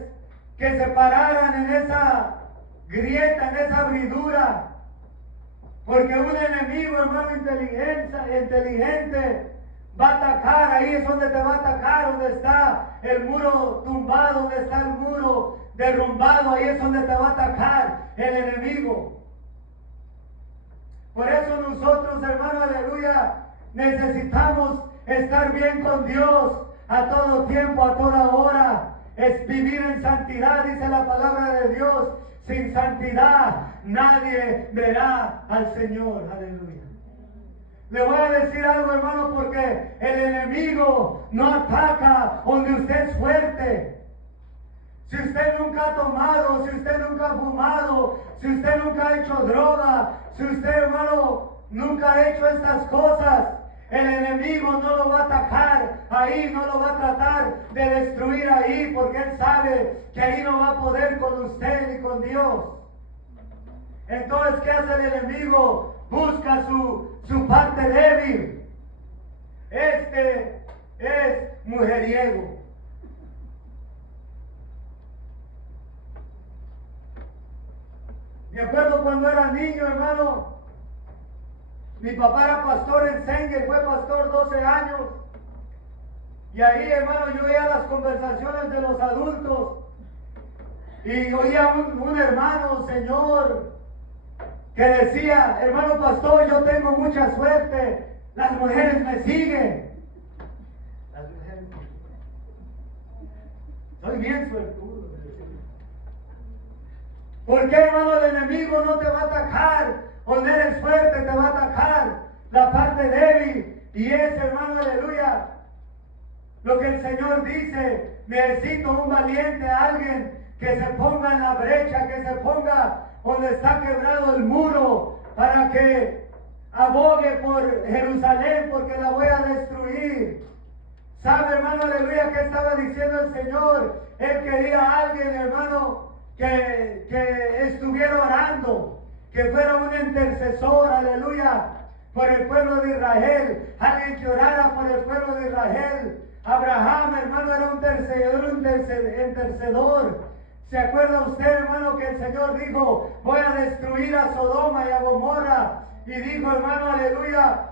que se pararan en esa grieta, en esa abridura. Porque un enemigo, hermano, inteligente, va a atacar. Ahí es donde te va a atacar, donde está el muro tumbado, donde está el muro derrumbado. Ahí es donde te va a atacar el enemigo. Por eso nosotros, hermano, aleluya, necesitamos estar bien con Dios a todo tiempo, a toda hora. Es vivir en santidad, dice la palabra de Dios. Sin santidad nadie verá al Señor. Aleluya. Le voy a decir algo, hermano, porque el enemigo no ataca donde usted es fuerte. Si usted nunca ha tomado, si usted nunca ha fumado, si usted nunca ha hecho droga, si usted, hermano, nunca ha hecho estas cosas, el enemigo no lo va a atacar ahí, no lo va a tratar de destruir ahí, porque él sabe que ahí no va a poder con usted ni con Dios. Entonces, ¿qué hace el enemigo? Busca su parte débil. Este es mujeriego. Me acuerdo cuando era niño, hermano. Mi papá era pastor en Sengue, fue pastor 12 años. Y ahí, hermano, yo oía las conversaciones de los adultos. Y oía un hermano, señor, que decía: hermano pastor, yo tengo mucha suerte. Las mujeres me siguen. Las mujeres me siguen. Soy bien suertudo. ¿Por qué, hermano, el enemigo no te va a atacar? Donde eres fuerte, te va a atacar la parte débil. Y es, hermano, aleluya, lo que el Señor dice: necesito un valiente, alguien que se ponga en la brecha, que se ponga donde está quebrado el muro, para que abogue por Jerusalén, porque la voy a destruir. ¿Sabe, hermano, aleluya, qué estaba diciendo el Señor? Él quería a alguien, hermano, que estuviera orando, que fuera un intercesor, aleluya, por el pueblo de Israel, alguien que orara por el pueblo de Israel. Abraham, hermano, era un intercedor. ¿Se acuerda usted, hermano, que el Señor dijo: voy a destruir a Sodoma y a Gomorra? Y dijo, hermano, aleluya,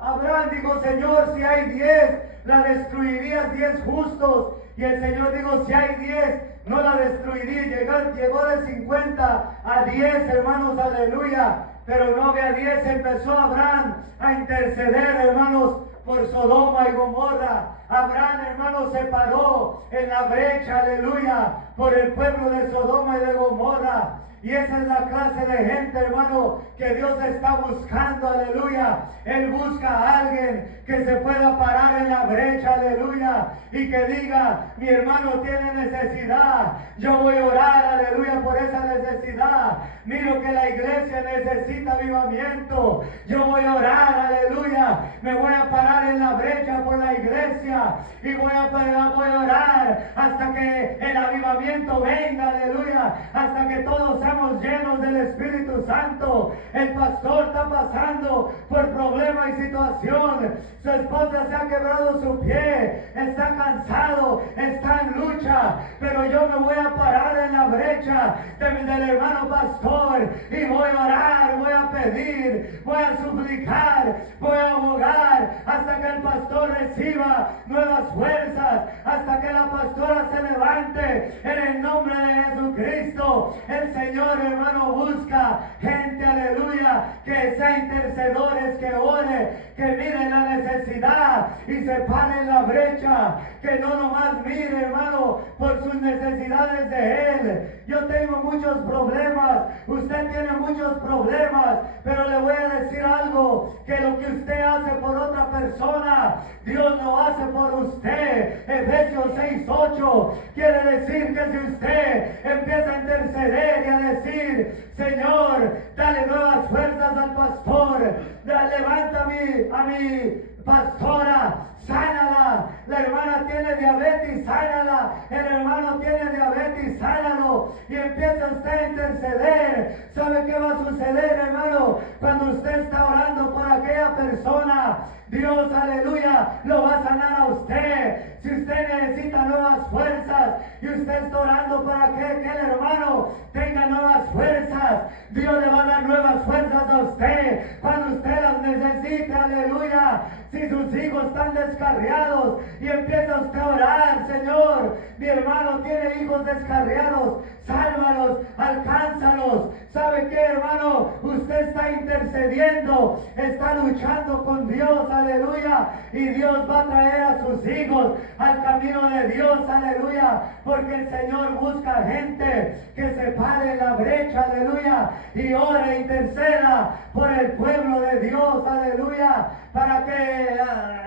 Abraham dijo: Señor, si hay 10, la destruirías 10 justos. Y el Señor dijo: si hay 10, no la destruiría. Llegó de 50 a 10, hermanos, aleluya. Pero no había 10, empezó Abraham a interceder, hermanos, por Sodoma y Gomorra. Abraham, hermano, se paró en la brecha, aleluya, por el pueblo de Sodoma y de Gomorra. Y esa es la clase de gente, hermano, que Dios está buscando, aleluya. Él busca a alguien que se pueda parar en la brecha, aleluya, y que diga: mi hermano tiene necesidad, yo voy a orar, aleluya, por esa necesidad. Miro que la iglesia necesita avivamiento, yo voy a orar, aleluya, me voy a parar en la brecha por la iglesia. iglesia y voy a orar hasta que el avivamiento venga, aleluya, hasta que todos seamos llenos del Espíritu Santo. El pastor está pasando por problema y situación. Su esposa se ha quebrado su pie, está cansado, está en lucha, pero yo me voy a parar en la brecha del hermano pastor y voy a orar, voy a pedir, voy a suplicar, voy a abogar hasta que el pastor reciba nuevas fuerzas, hasta que la pastora se levante en el nombre de Jesucristo. El Señor, hermano, busca gente, aleluya, que sea intercedores, que ore, que mire la necesidad y se pare en la brecha, que no nomás mire, hermano, por sus necesidades de él. Yo tengo muchos problemas, usted tiene muchos problemas, pero le voy a decir algo, que lo que usted hace por otra persona, Dios lo hace por usted. Efesios 6:8 quiere decir que si usted empieza a interceder y a decir, Señor, dale nuevas fuerzas al pastor, levanta a mi pastora, sánala. La hermana tiene diabetes, sánala. El hermano tiene diabetes, sánalo. Y empieza usted a interceder. ¿Sabe qué va a suceder, hermano? Cuando usted está orando por aquella persona, Dios, aleluya, lo va a sanar a usted. Si usted necesita nuevas fuerzas y usted está orando para que aquel hermano tenga nuevas fuerzas, Dios le va a dar nuevas fuerzas a usted cuando usted las necesite, aleluya. Si sus hijos están descarriados y empieza usted a orar, Señor, mi hermano tiene hijos descarriados, sálvalos, alcánzalos. ¿Sabe qué, hermano? Usted está intercediendo, está luchando con Dios, aleluya, y Dios va a traer a sus hijos al camino de Dios, aleluya, porque el Señor busca gente que se pare en la brecha, aleluya, y ore, interceda por el pueblo de Dios, aleluya, para que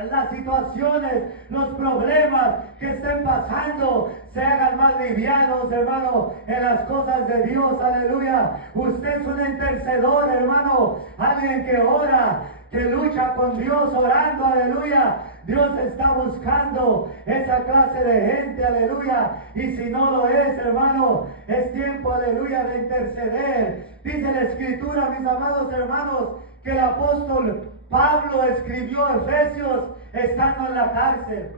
las situaciones, los problemas que estén pasando se hagan más livianos, hermano, en las cosas de Dios, aleluya. Usted es un intercedor, hermano, alguien que ora, que lucha con Dios orando, aleluya. Dios está buscando esa clase de gente, aleluya. Y si no lo es, hermano, es tiempo, aleluya, de interceder. Dice la Escritura, mis amados hermanos, que el apóstol Pablo escribió Efesios estando en la cárcel.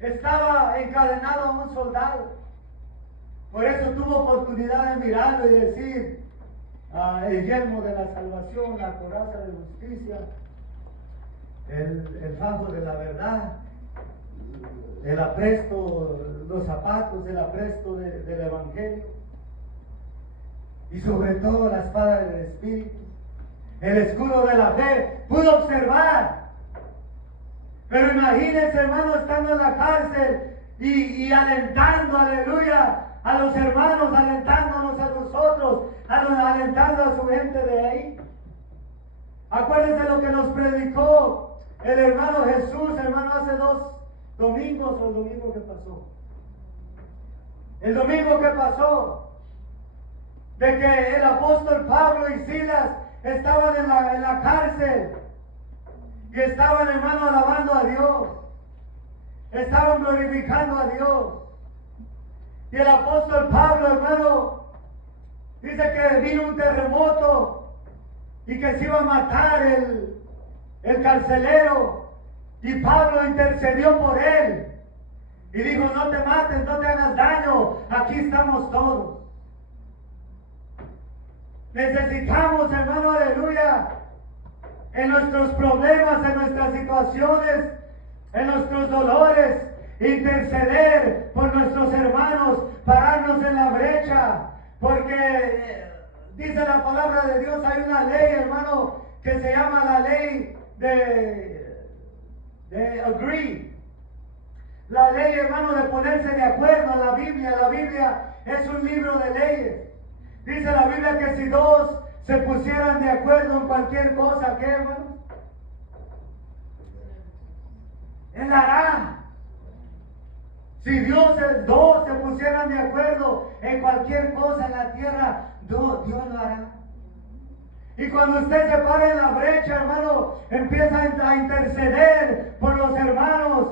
Estaba encadenado a un soldado. Por eso tuvo oportunidad de mirarlo y decir, el yelmo de la salvación, la coraza de justicia, el fajo de la verdad, el apresto, los zapatos, el apresto del evangelio, y sobre todo la espada del Espíritu, el escudo de la fe. Pudo observar, pero imagínense, hermano, estando en la cárcel y alentando, aleluya, a los hermanos, alentándonos a nosotros, alentando a su gente de ahí. Acuérdense lo que nos predicó el hermano Jesús, hermano, hace 2 domingos, o el domingo que pasó. El domingo que pasó, de que el apóstol Pablo y Silas estaban en la cárcel y estaban, hermano, alabando a Dios, estaban glorificando a Dios. Y el apóstol Pablo, hermano, dice que vino un terremoto y que se iba a matar el carcelero, y Pablo intercedió por él y dijo, no te mates, no te hagas daño, aquí estamos todos. Necesitamos, hermano, aleluya, en nuestros problemas, en nuestras situaciones, en nuestros dolores, interceder por nuestros hermanos, pararnos en la brecha, porque dice la palabra de Dios, hay una ley, hermano, que se llama la ley de agree. La ley, hermano, de ponerse de acuerdo. La Biblia es un libro de leyes. Dice la Biblia que si 2 se pusieran de acuerdo en cualquier cosa, ¿qué, hermano? Él hará. Si Dios es 2 se pusieran de acuerdo en cualquier cosa en la tierra, Dios lo hará. Y cuando usted se para en la brecha, hermano, empieza a interceder por los hermanos.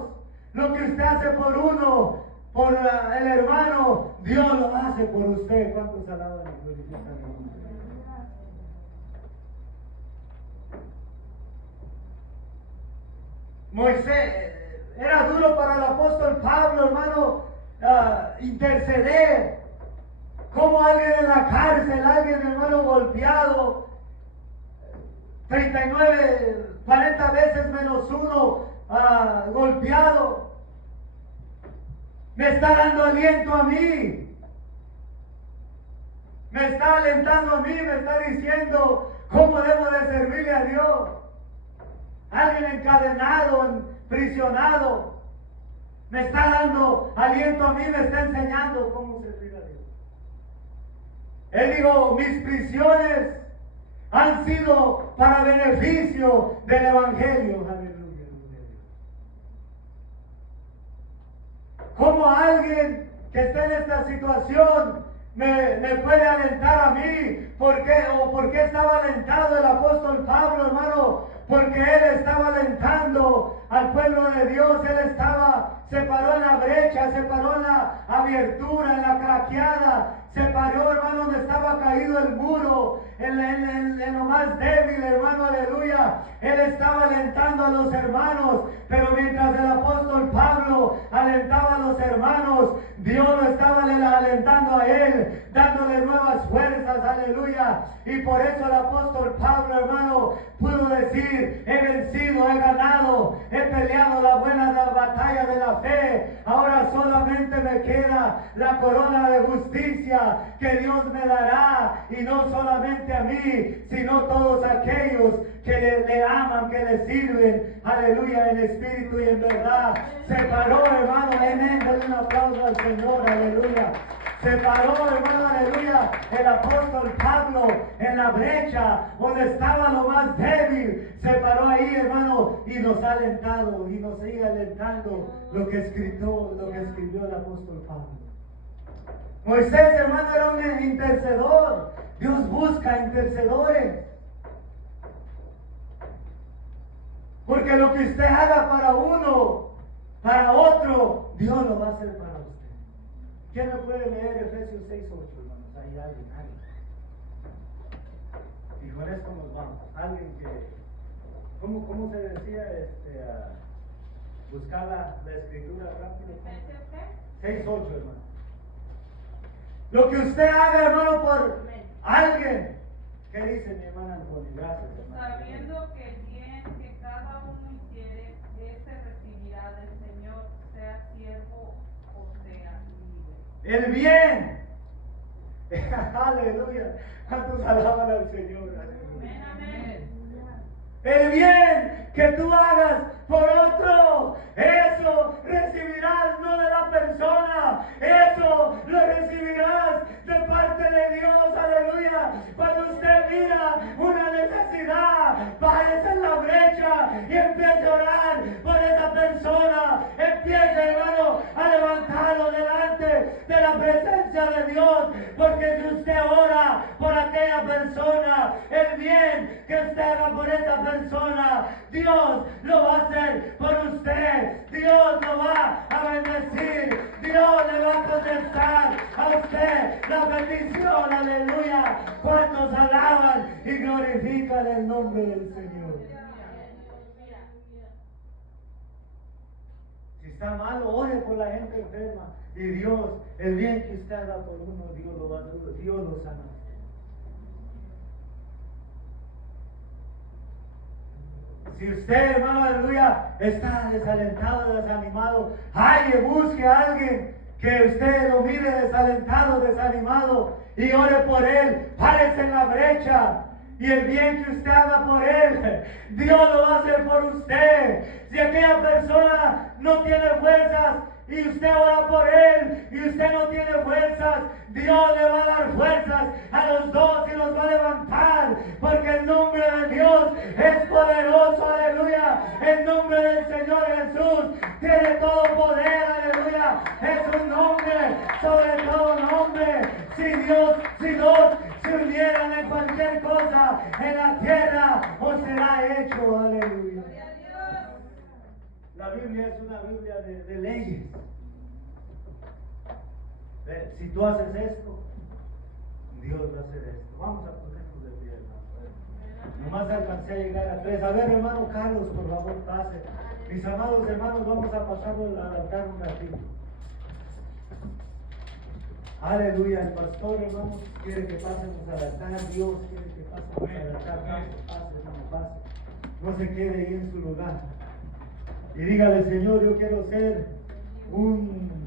Lo que usted hace por uno, por el hermano, Dios lo hace por usted. ¿Cuántos alaban y glorifican a Dios? Moisés, era duro para el apóstol Pablo, hermano, interceder. Como alguien en la cárcel, alguien, hermano, golpeado, 39, 40 veces menos uno, golpeado, me está dando aliento a mí, me está alentando a mí, me está diciendo cómo debo de servirle a Dios. Alguien encadenado, aprisionado, me está dando aliento a mí, me está enseñando cómo servir a Dios. Él dijo, mis prisiones han sido para beneficio del Evangelio. Aleluya. Como alguien que esté en esta situación me puede alentar a mí. ¿Por qué? ¿O por qué estaba alentado el apóstol Pablo, hermano? Porque él estaba alentando al pueblo de Dios. Él se paró en la brecha, se paró en la abiertura, en la craqueada. Se paró, hermano, donde estaba caído el muro, en lo más débil, hermano, aleluya. Él estaba alentando a los hermanos, pero mientras el apóstol Pablo alentaba a los hermanos, Dios lo estaba alentando a él, dándole nuevas fuerzas, aleluya. Y por eso el apóstol Pablo, hermano, pudo decir, he vencido, he ganado, he peleado la buena batalla de la fe. Ahora solamente me queda la corona de justicia que Dios me dará, y no solamente a mí, sino todos aquellos que le aman, que le sirven, aleluya, en espíritu y en verdad. Se paró, hermano, amén, denle un aplauso al Señor, aleluya. Se paró, hermano, aleluya, el apóstol Pablo en la brecha donde estaba lo más débil. Se paró ahí, hermano, y nos ha alentado y nos sigue alentando lo que escribió el apóstol Pablo. Moisés, hermano, era un intercedor. Dios busca intercedores. Porque lo que usted haga para uno, para otro, Dios lo va a hacer para usted. ¿Quién me puede leer Efesios 6:8, hermanos? Ahí alguien. Y con esto nos vamos. Alguien que, ¿cómo se decía? Buscar la escritura rápido. 6:8, hermano. Lo que usted haga, hermano, por alguien. ¿Qué dice mi hermana Antonio? Gracias, hermano. Sabiendo que el bien que cada uno hiciere, ese recibirá del Señor, sea siervo o sea libre. El bien. Aleluya. ¿Cuántos alaban al Señor? Aleluya. Amén. El bien que tú hagas por otro, eso recibirás no de la persona, eso lo recibirás de parte de Dios, aleluya. Cuando usted mira una necesidad, párese en la brecha y empiece a orar por esa persona, empiece, hermano, a levantarlo delante de la presencia de Dios, porque si usted ora por aquella persona, el bien que usted haga por esa persona, Dios lo va a hacer por usted. Dios lo va a bendecir. Dios le va a contestar a usted la bendición. Aleluya. ¿Cuántos alaban y glorifican el nombre del Señor? Si está malo, ore por la gente enferma. Y Dios, el bien que usted haga por uno, Dios lo va a hacer. Dios lo sana. Si usted, hermano, aleluya, está desalentado, desanimado, busque a alguien que usted lo mire desalentado, desanimado, y ore por él. Párese en la brecha. Y el bien que usted haga por él, Dios lo va a hacer por usted. Si aquella persona no tiene fuerzas y usted ora por él y usted no tiene fuerzas, Dios le va a dar fuerzas a los dos y los va a levantar, porque el nombre de Dios es poderoso, aleluya. El nombre del Señor Jesús tiene todo poder, aleluya. Es un nombre sobre todo nombre. Si dos se unieran en cualquier cosa en Biblia es una Biblia de leyes. Si tú haces esto, Dios va a hacer esto. Vamos a ponernos de pie, hermano. Nomás alcancé a llegar a 3. A ver, hermano Carlos, por favor, pase. Mis amados hermanos, vamos a pasarlo al altar un ratito. Aleluya, el pastor, hermanos, quiere que pasemos al altar. Dios quiere que pasemos al altar. Pase, hermano, pase. No se quede ahí en su lugar. Y dígale, Señor, yo quiero ser un